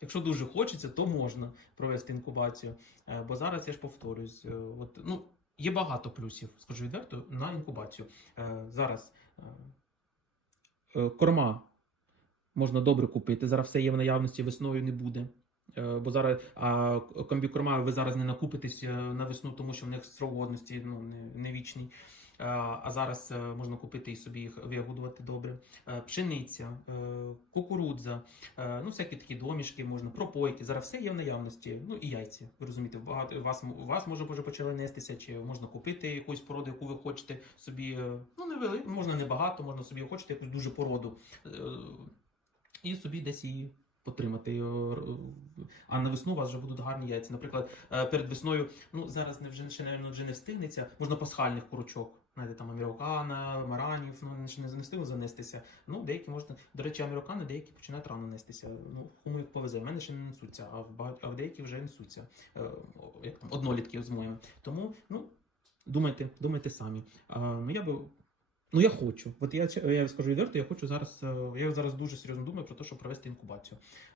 Якщо дуже хочеться, то можна провести інкубацію. Е, Бо зараз я ж повторюсь, е, от, ну, є багато плюсів, скажу відверто, на інкубацію. Е, Зараз корма можна добре купити. Зараз все є в наявності, весною не буде. Е, Бо зараз а комбікорма ви зараз не накупитесь е, на весну, тому що в них срок годності ну, не, не вічний. Е, А зараз можна купити і собі їх вигодувати добре. Пшениця, кукурудза, ну всякі такі домішки можна, пропойки. Зараз все є в наявності. Ну і яйця. Ви розумієте, багато вас у вас може вже почали нестися, чи можна купити якусь породу, яку ви хочете собі. Ну не вели, можна не багато, можна собі хочете якусь дуже породу. І собі десь її потримати. Е, А на весну у вас вже будуть гарні яйця. Наприклад, е, перед весною, ну зараз не вже ще навіть, вже не встигнеться, можна пасхальних курочок. Знаєте, там американа, маранів, ну ще не, не встигли занестися. Ну, деякі можна. До речі, американи деякі починають рано нестися. Ну, кому їх повезе. В мене ще не несуться, а в багать, а в деякі вже несуться. Е, як там, однолітки з моїм. Тому, ну, думайте, думайте самі. А, ну я би. Ну, я хочу. От я, я скажу відверто, я хочу зараз. е, Я зараз дуже серйозно думаю про те, щоб провести інкубацію.